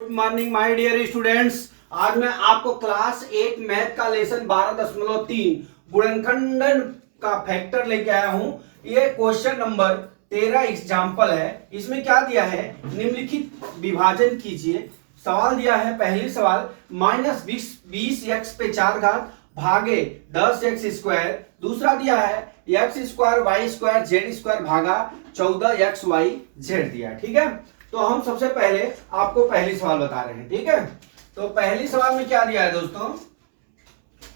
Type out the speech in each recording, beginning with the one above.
Good morning my dear students. आज मैं आपको क्लास 8 मैथ का लेसन 12.3 गुणनखंड का फैक्टर लेके आया हूं। ये क्वेश्चन नंबर 13 एग्जाम्पल है। इसमें क्या दिया है, निम्नलिखित विभाजन कीजिए। सवाल दिया है, पहली सवाल -20 x पे 4 घात भागे 10x स्क्वायर। दूसरा दिया है x square y square z square भागा 14xy जेड दिया है। ठीक है, तो हम सबसे पहले आपको पहली सवाल बता रहे हैं। ठीक है, तो पहली सवाल में क्या दिया है दोस्तों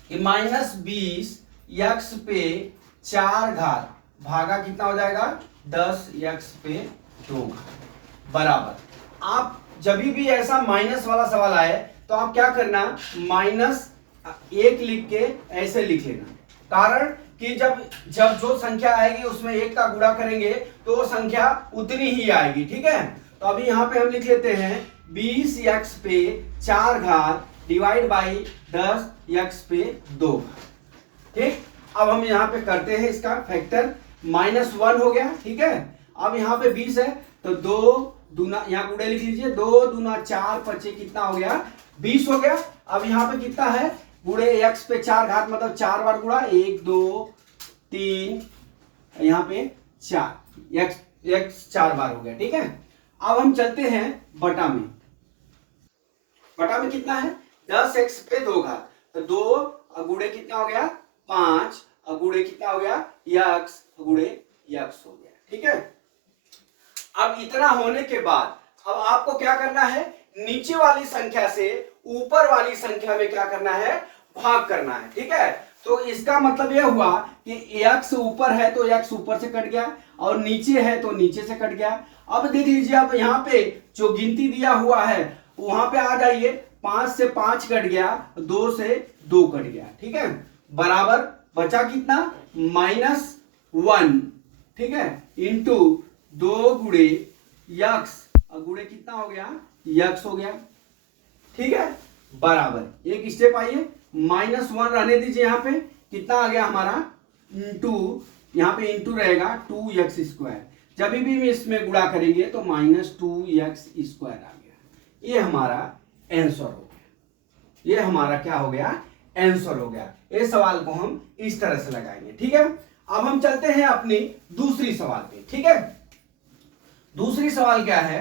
कि -20 x पे 4 घात भागा कितना हो जाएगा 10x पे 2 घात बराबर। आप जब भी ऐसा माइनस वाला सवाल आए तो आप क्या करना, -1 लिख के ऐसे लिख लेना। कारण कि जब जब जो संख्या आएगी उसमें 1 का गुणा करेंगे तो वो संख्या उतनी ही आएगी। ठीक है, तो अभी यहां पे हम लिख लेते हैं 20x पे 4 घात डिवाइड बाई 10x पे 2 घात। ठीक, अब हम यहां पे करते हैं इसका फैक्टर। -1 हो गया। ठीक है, अब यहां पे 20 है तो 2 दूना, यहां गुणे लिख लीजिए, 2 दूना 4 पचे कितना हो गया 20 हो गया। अब यहां पे कितना है, गुणे x पे 4 घात मतलब 4 बार गुणा, 1 2 3, यहां पे 4 x 4 बार हो गया। ठीक है, अब हम चलते हैं बटा में। बटा में कितना है 10x पे 2 घात, तो 2 गुणे कितना हो गया 5 गुणे कितना हो गया x गुणे x हो गया। ठीक है, अब इतना होने के बाद अब आपको क्या करना है, नीचे वाली संख्या से ऊपर वाली संख्या में क्या करना है, भाग करना है। ठीक है, तो इसका मतलब यह हुआ कि x ऊपर है तो x ऊपर से कट गया और नीचे है तो नीचे से कट गया। अब देख लीजिए, अब यहाँ पे जो गिनती दिया हुआ है वहां पे आ जाइए, 5 से 5 कट गया, 2 से 2 कट गया। ठीक है, बराबर बचा कितना -1। ठीक है, इंटू 2 गुणे यक्स, गुणे कितना हो गया यक्स हो गया। ठीक है, बराबर एक स्टेप आइए, -1 रहने दीजिए, यहाँ पे कितना आ गया हमारा इंटू, यहाँ पे इंटू रहेगा 2x स्क्वायर। जब भी इसमें गुणा करेंगे तो -2x स्क्वायर आ गया। ये हमारा आंसर हो गया। ये हमारा क्या हो गया, आंसर हो गया। ये सवाल को हम इस तरह से लगाएंगे। ठीक है, अब हम चलते हैं अपनी दूसरी सवाल पे। ठीक है, दूसरी सवाल क्या है,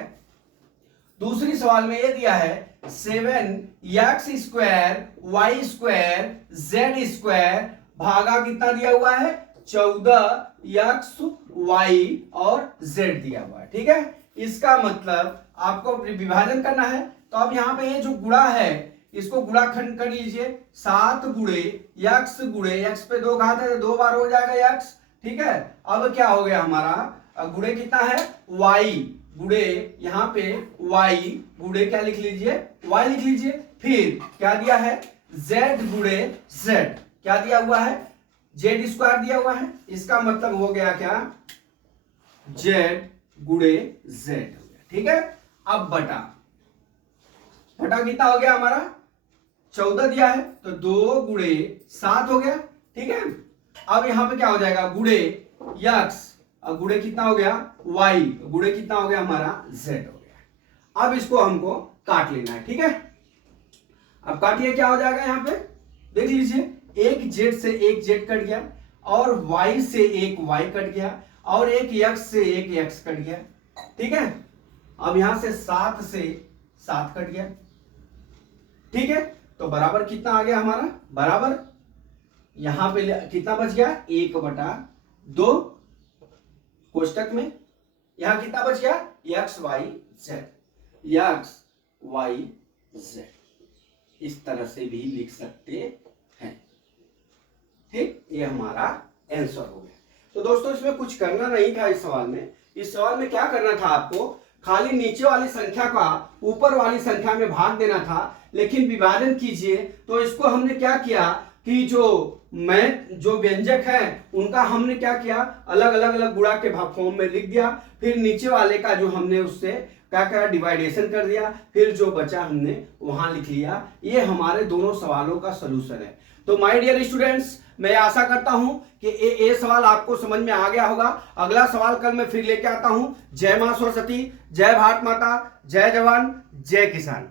दूसरी सवाल में ये दिया है 7x square y square z square भागा कितना दिया हुआ है 14x वाई और z दिया हुआ है। ठीक है, इसका मतलब आपको विभाजन करना है। तो अब यहां पे ये जो गुणा है इसको गुणाखंड कर लीजिए, 7 गुणे x पे 2 घात है तो 2 बार हो जाएगा x। ठीक है, अब क्या हो गया हमारा, गुणे कितना है y, गुणे यहां पे y, गुणे क्या लिख लीजिए y लिख लीजिए। फिर क्या दिया है z गुणे z, क्या दिया हुआ है जेड स्क्वायर दिया हुआ है। इसका मतलब हो गया क्या जेड गुणे जेड हो गया। ठीक है, अब बटा, बटा कितना हो गया हमारा 14 दिया है तो 2 गुणे 7 हो गया। ठीक है, अब यहां पे क्या हो जाएगा गुणे यक्स, गुणे कितना हो गया y, गुणे कितना हो गया हमारा z हो गया। अब इसको हमको काट लेना है। ठीक है, अब काटिए, क्या हो जाएगा यहाँ पे देख लीजिए, एक जेड से एक जेड कट गया और y से एक y कट गया और एक x से एक x कट गया। ठीक है, अब यहां से 7 से 7 कट गया। ठीक है, तो बराबर कितना आ गया हमारा, बराबर यहां पे कितना बच गया 1/2 कोष्टक में, यहां कितना बच गया x y z। इस तरह से भी लिख सकते हैं। ठीक, ये हमारा आंसर हो गया। तो दोस्तों इसमें कुछ करना नहीं था इस सवाल में। इस सवाल में क्या करना था, आपको खाली नीचे वाली संख्या का ऊपर वाली संख्या में भाग देना था। लेकिन विभाजन कीजिए तो इसको हमने क्या किया कि जो व्यंजक है उनका हमने क्या किया, अलग अलग गुणा के फॉर्म में लिख दिया। फिर नीचे वाले का जो हमने उससे क्या करा डिवाइडेशन कर दिया, फिर जो बचा हमने वहां लिख लिया। ये हमारे दोनों सवालों का सलूशन है। तो माय डियर स्टूडेंट्स, मैं आशा करता हूं कि ये सवाल आपको समझ में आ गया होगा। अगला सवाल कल मैं फिर लेके आता हूं। जय मां सरस्वती, जय भारत माता, जय जवान, जय किसान।